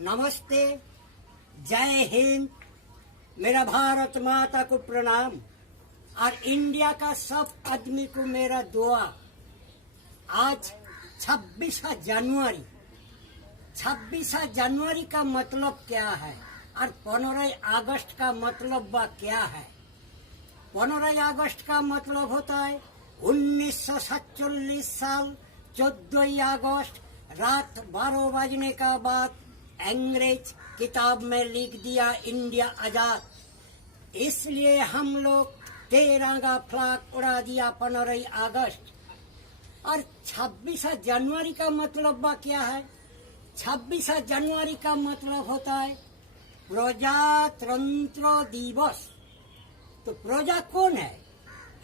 नमस्ते, जय हिंद। मेरा भारत माता को प्रणाम और इंडिया का सब आदमी को मेरा दुआ। आज 26 जनवरी 26 जनवरी का मतलब क्या है और 15 अगस्त का मतलब क्या है। 15 अगस्त का मतलब होता है 1947 साल 14 अगस्त रात 12 बजने का बाद अंग्रेज किताब में लिख दिया इंडिया आजाद। इसलिए हम लोग तिरंगा फ्लैग उड़ा दिया 15 अगस्त। और 26 जनवरी का मतलब क्या है? 26 जनवरी का मतलब होता है प्रजातंत्र दिवस। तो प्रजा कौन है?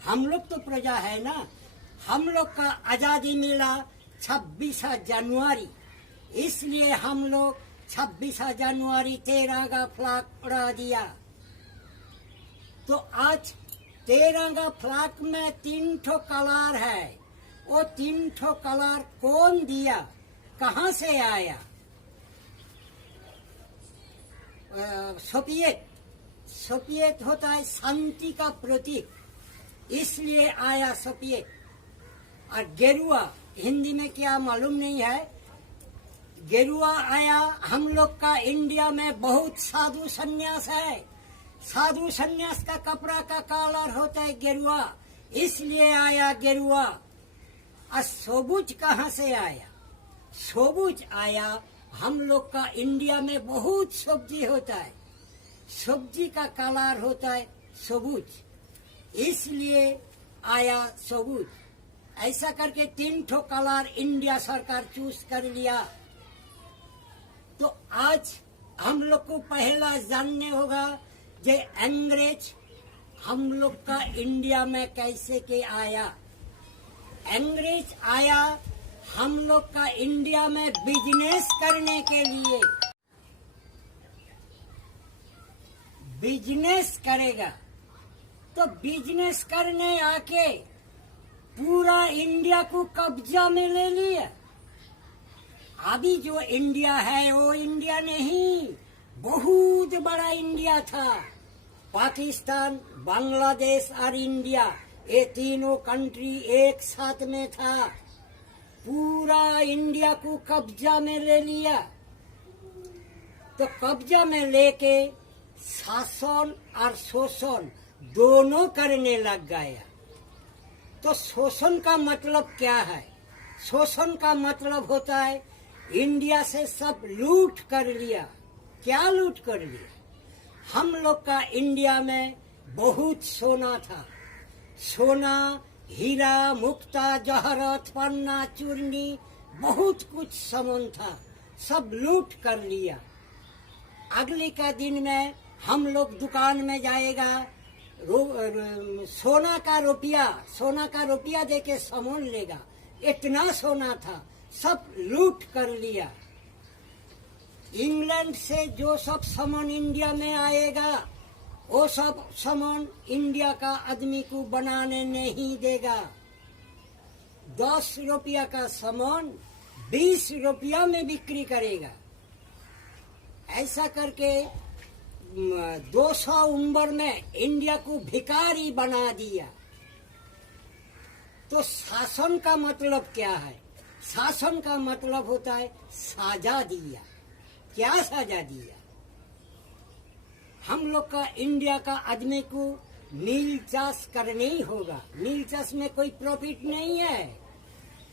हम लोग तो प्रजा है ना। हम लोग का आजादी मिला 26 जनवरी, इसलिए हम लोग 26 जनवरी तिरंगा फ्लैग उड़ा दिया। तो आज तिरंगा फ्लैग में 3 ठो कलर है। वो 3 ठो कलर कौन दिया, कहाँ से आया? सोवियत होता है शांति का प्रतीक, इसलिए आया सोवियत। और गेरुआ हिंदी में क्या मालूम नहीं है। गेरुआ आया, हम लोग का इंडिया में बहुत साधु सन्यास है। साधु सन्यास का कपड़ा का कलर होता है गेरुआ, इसलिए आया गेरुआ। और सबुज कहाँ से आया? सबुज आया, हम लोग का इंडिया में बहुत सब्जी होता है, सब्जी का कलर होता है सबुज, इसलिए आया सबुज। ऐसा करके 3 ठो कलर इंडिया सरकार चूज कर लिया। तो आज हम लोग को पहला जानने होगा जे अंग्रेज हम लोग का इंडिया में कैसे के आया। अंग्रेज आया हम लोग का इंडिया में बिजनेस करने के लिए। बिजनेस करेगा तो बिजनेस करने आके पूरा इंडिया को कब्जा में ले लिया। अभी जो इंडिया है वो इंडिया नहीं, बहुत बड़ा इंडिया था। पाकिस्तान, बांग्लादेश और इंडिया, ये तीनों कंट्री एक साथ में था। पूरा इंडिया को कब्जा में ले लिया। तो कब्जा में लेके शासन और शोषण दोनों करने लग गया। तो शोषण का मतलब क्या है? शोषण का मतलब होता है इंडिया से सब लूट कर लिया। क्या लूट कर लिया? हम लोग का इंडिया में बहुत सोना था। सोना, हीरा, मुक्ता, जहरत, पन्ना, चूर्णी, बहुत कुछ सामान था, सब लूट कर लिया। अगले का दिन में हम लोग दुकान में जाएगा, सोना का रुपया देके सामान लेगा। इतना सोना था, सब लूट कर लिया। इंग्लैंड से जो सब सामान इंडिया में आएगा, वो सब सामान इंडिया का आदमी को बनाने नहीं देगा। 10 रुपया का सामान 20 रुपया में बिक्री करेगा। ऐसा करके 200 उम्र में इंडिया को भिखारी बना दिया। तो शासन का मतलब क्या है? शासन का मतलब होता है साजा दिया। क्या साजा दिया? हम लोग का इंडिया का आदमी को नील चाष करने ही होगा। नील चाष में कोई प्रॉफिट नहीं है,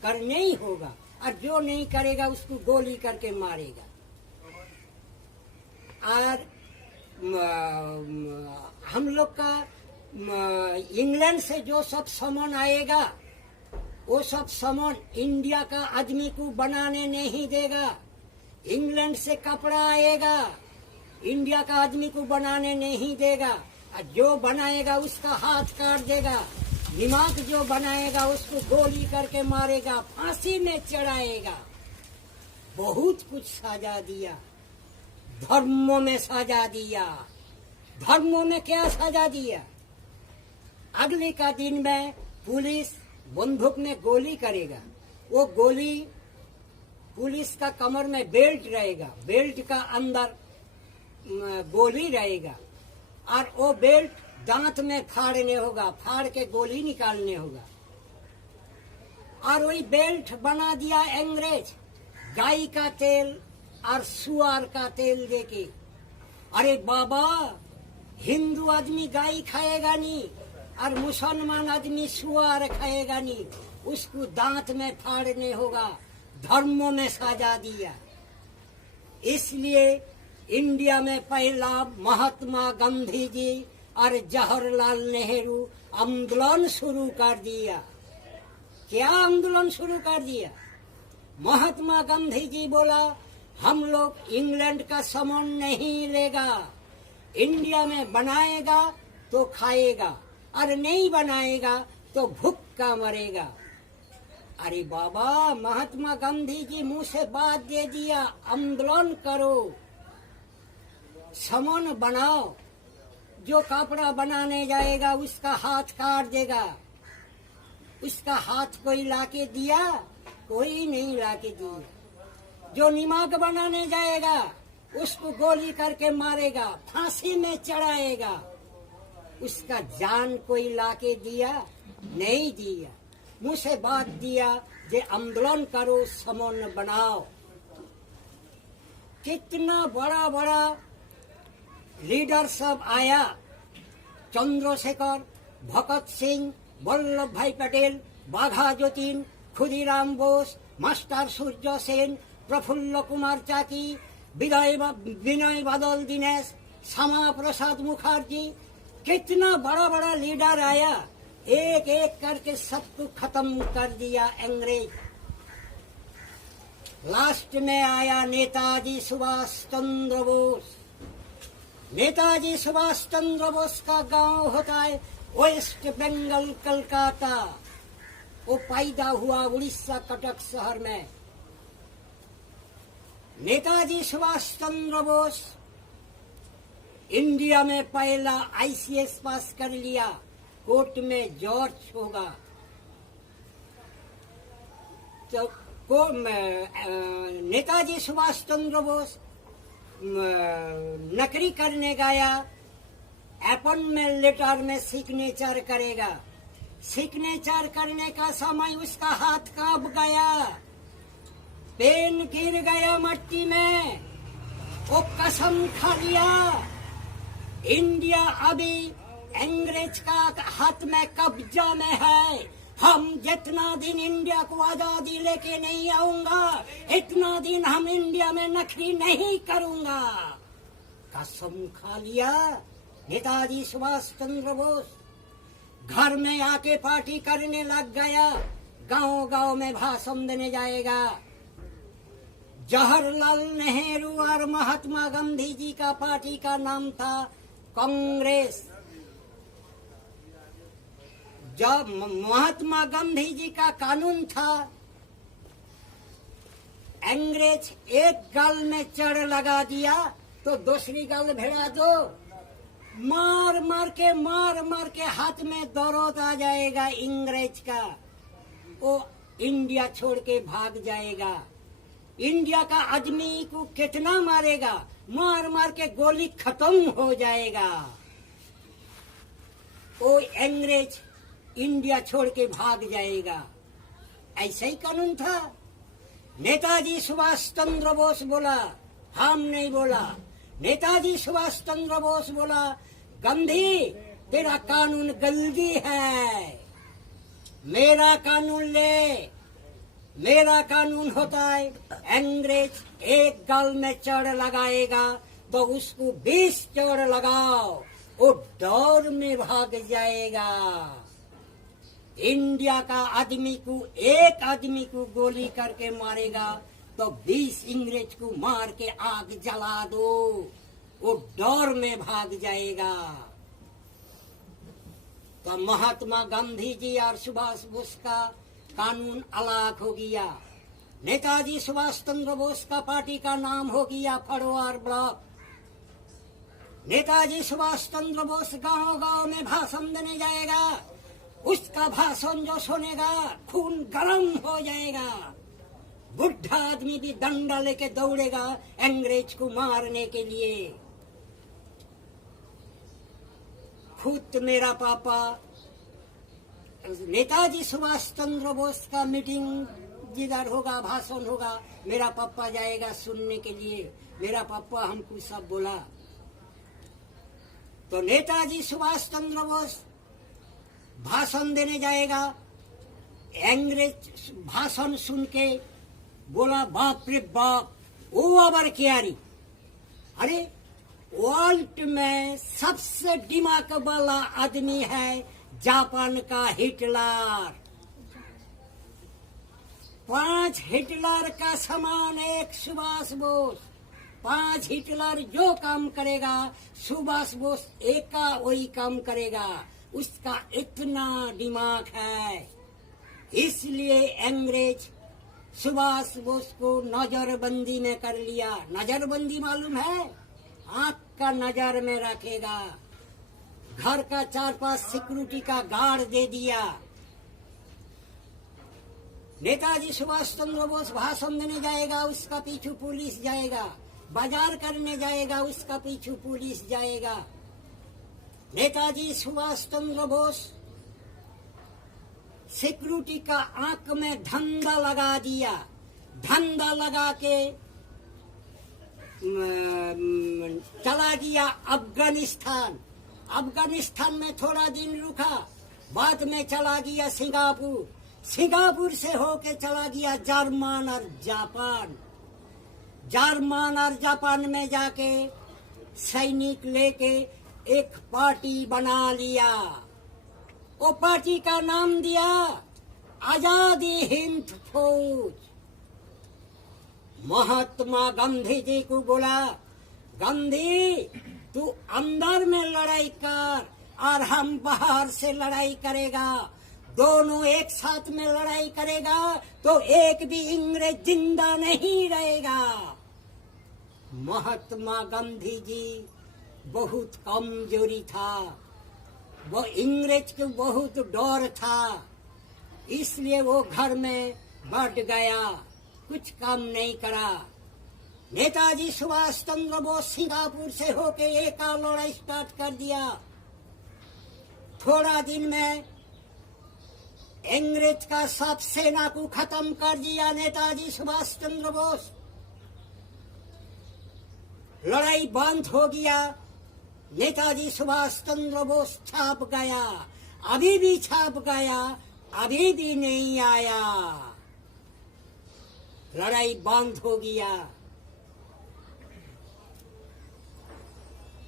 करने ही होगा। और जो नहीं करेगा उसको गोली करके मारेगा। और हम लोग का इंग्लैंड से जो सब सामान आएगा, वो सब सामान इंडिया का आदमी को बनाने नहीं देगा। इंग्लैंड से कपड़ा आएगा, इंडिया का आदमी को बनाने नहीं देगा। और जो बनाएगा उसका हाथ काट देगा। दिमाग जो बनाएगा उसको गोली करके मारेगा, फांसी में चढ़ाएगा। बहुत कुछ सजा दिया। धर्मों में सजा दिया। धर्मों में क्या सजा दिया? अगले का दिन में पुलिस बंदूक में गोली करेगा। वो गोली पुलिस का कमर में बेल्ट रहेगा, बेल्ट का अंदर गोली रहेगा और वो बेल्ट दांत में फाड़ने होगा, फाड़ के गोली निकालने होगा। और वही बेल्ट बना दिया अंग्रेज गाय का तेल और सुअर का तेल देके। अरे बाबा, हिंदू आदमी गाय खाएगा नहीं और मुसलमान आदमी सुअर खाएगा नहीं, उसको दांत में फाड़ने होगा। धर्मों में सजा दिया। इसलिए इंडिया में पहला महात्मा गांधी जी और जवाहरलाल नेहरू आंदोलन शुरू कर दिया। क्या आंदोलन शुरू कर दिया? महात्मा गांधी जी बोला, हम लोग इंग्लैंड का सामान नहीं लेगा, इंडिया में बनाएगा तो खाएगा और नहीं बनाएगा तो भूखा मरेगा। अरे बाबा, महात्मा गांधी जी मुंह से बात दे दिया, आंदोलन करो, सामान बनाओ। जो कपड़ा बनाने जाएगा उसका हाथ काट देगा। उसका हाथ कोई लाके दिया? कोई नहीं लाके दिया। जो नमक बनाने जाएगा उसको गोली करके मारेगा, फांसी में चढ़ाएगा। उसका जान कोई लाके दिया? नहीं दिया। मुंह से बात दिया जे आंदोलन करो, सामान बनाओ। कितना बड़ा बड़ा लीडर सब आया, चंद्रशेखर, भगत सिंह, वल्लभ भाई पटेल, बाघा जतीन, खुदीराम बोस, मास्टर सूर्य सेन, प्रफुल्ल कुमार चाकी, विनय बादल दिनेश, श्यामा प्रसाद मुखर्जी। कितना बड़ा बड़ा लीडर आया, एक एक करके सबको खत्म कर दिया अंग्रेज। लास्ट में आया नेताजी सुभाष चंद्र बोस। नेताजी सुभाष चंद्र बोस का गांव होता है वेस्ट बंगाल, कलकत्ता। वो पैदा हुआ उड़ीसा कटक शहर में। नेताजी सुभाष चंद्र बोस इंडिया में पहला ICS पास कर लिया। कोर्ट में जॉर्ज होगा तो नेताजी सुभाष चंद्र बोस नौकरी करने गया, अपॉइंटमेंट लेटर में सिग्नेचर करेगा। सिग्नेचर करने का समय उसका हाथ कांप गया, पेन गिर गया मट्टी में। वो कसम खा लिया, इंडिया अभी अंग्रेज का हाथ में कब्जा में है। हम जितना दिन इंडिया को आजादी लेके नहीं आऊंगा, इतना दिन हम इंडिया में नौकरी नहीं करूंगा। कसम खा लिया नेताजी सुभाष चंद्र बोस। घर में आके पार्टी करने लग गया, गांव गांव में भाषण देने जाएगा। जवाहरलाल नेहरू और महात्मा गांधी जी का पार्टी का नाम था कांग्रेस। जब महात्मा गांधी जी का कानून था, अंग्रेज एक गाल में चढ़ लगा दिया तो दूसरी गाल भिड़ा दो। मार मार के हाथ में दर्द आ जाएगा अंग्रेज का। वो इंडिया छोड़ के भाग जाएगा। इंडिया का आदमी को कितना मारेगा, मार के गोली खत्म हो जाएगा। वो अंग्रेज इंडिया छोड़ के भाग जाएगा। ऐसा ही कानून था। नेताजी सुभाष चंद्र बोस बोला, हम नहीं बोला। नेताजी सुभाष चंद्र बोस बोला, गांधी तेरा कानून गलती है, मेरा कानून ले। मेरा कानून होता है अंग्रेज एक गाल में चढ़ लगाएगा तो उसको 20 चढ़ लगाओ, वो डर में भाग जाएगा। इंडिया का आदमी को, एक आदमी को गोली करके मारेगा तो 20 अंग्रेज को मार के आग जला दो, वो डर में भाग जाएगा। तो महात्मा गांधी जी और सुभाष बोस का कानून अलग हो गया। नेताजी सुभाष चंद्र बोस का पार्टी का नाम हो गया फरवार ब्लॉक। नेताजी सुभाष चंद्र बोस गांव गांव में भाषण देने जाएगा। उसका भाषण जो सुनेगा खून गर्म हो जाएगा। बुढ़ा आदमी भी डंडा लेके दौड़ेगा अंग्रेज को मारने के लिए। खुद मेरा पापा नेताजी सुभाष चंद्र बोस का मीटिंग जिधर होगा, भाषण होगा, मेरा पापा जाएगा सुनने के लिए। मेरा पापा हमको सब बोला। तो नेताजी सुभाष चंद्र बोस भाषण देने जाएगा। अंग्रेज भाषण सुन के बोला, बाप रे बाप, वो अबर क्यारी, अरे वर्ल्ड में सबसे दिमाग वाला आदमी है जापान का हिटलर। 5 हिटलर का समान एक सुभाष बोस। 5 हिटलर जो काम करेगा सुभाष बोस एक का वही काम करेगा। उसका इतना दिमाग है, इसलिए अंग्रेज सुभाष बोस को नजरबंदी में कर लिया। नजरबंदी मालूम है? आंख का नजर में रखेगा। घर का 4-5 सिक्योरिटी का गार्ड दे दिया। नेताजी सुभाष चंद्र बोस भाषण देने जाएगा, उसका पीछू पुलिस जाएगा। बाजार करने जाएगा, उसका पीछू पुलिस जाएगा। नेताजी सुभाष चंद्र बोस सिक्योरिटी का आंख में धंधा लगा दिया। धंधा लगा के चला गया अफगानिस्तान। अफगानिस्तान में थोड़ा दिन रुका, बाद में चला गया सिंगापुर। सिंगापुर से होके चला गया जर्मन और जापान। जर्मन और जापान में जाके सैनिक लेके एक पार्टी बना लिया। वो पार्टी का नाम दिया आजादी हिंद फौज। महात्मा गांधी जी को बोला, गांधी तू अंदर में लड़ाई कर और हम बाहर से लड़ाई करेगा। दोनों एक साथ में लड़ाई करेगा तो एक भी अंग्रेज जिंदा नहीं रहेगा। महात्मा गांधी जी बहुत कमजोरी था, वो अंग्रेज को बहुत डर था, इसलिए वो घर में बैठ गया, कुछ काम नहीं करा। नेताजी सुभाष चंद्र बोस सिंगापुर से होके एक और लड़ाई स्टार्ट कर दिया। थोड़ा दिन में अंग्रेज का सब सेना को खत्म कर दिया नेताजी सुभाष चंद्र बोस। लड़ाई बंद हो गया। नेताजी सुभाष चंद्र बोस छाप गया, अभी भी छाप गया, अभी भी नहीं आया। लड़ाई बंद हो गया।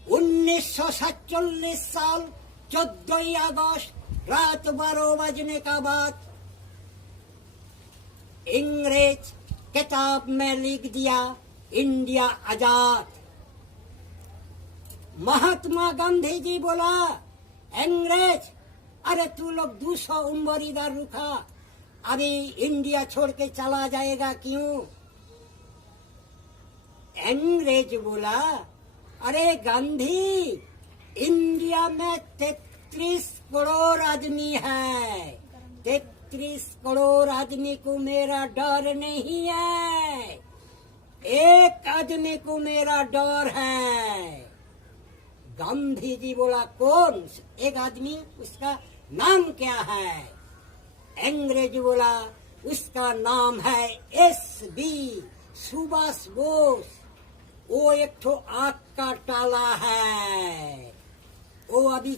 1947 साल 14 अगस्त रात 12 बजने का बाद अंग्रेज किताब में लिख दिया इंडिया आजाद। महात्मा गांधी जी बोला, अंग्रेज अरे तू लोग 200 उम्र इधर रुका, अभी इंडिया छोड़ के चला जाएगा क्यों? अंग्रेज बोला, अरे गांधी इंडिया में 33 करोड़ आदमी है, 33 करोड़ आदमी को मेरा डर नहीं है, एक आदमी को मेरा डर है। गांधी जी बोला, कौन एक आदमी, उसका नाम क्या है? अंग्रेज बोला, उसका नाम है S.B. सुभाष बोस। वो एक ठो आंख का टाला है, वो अभी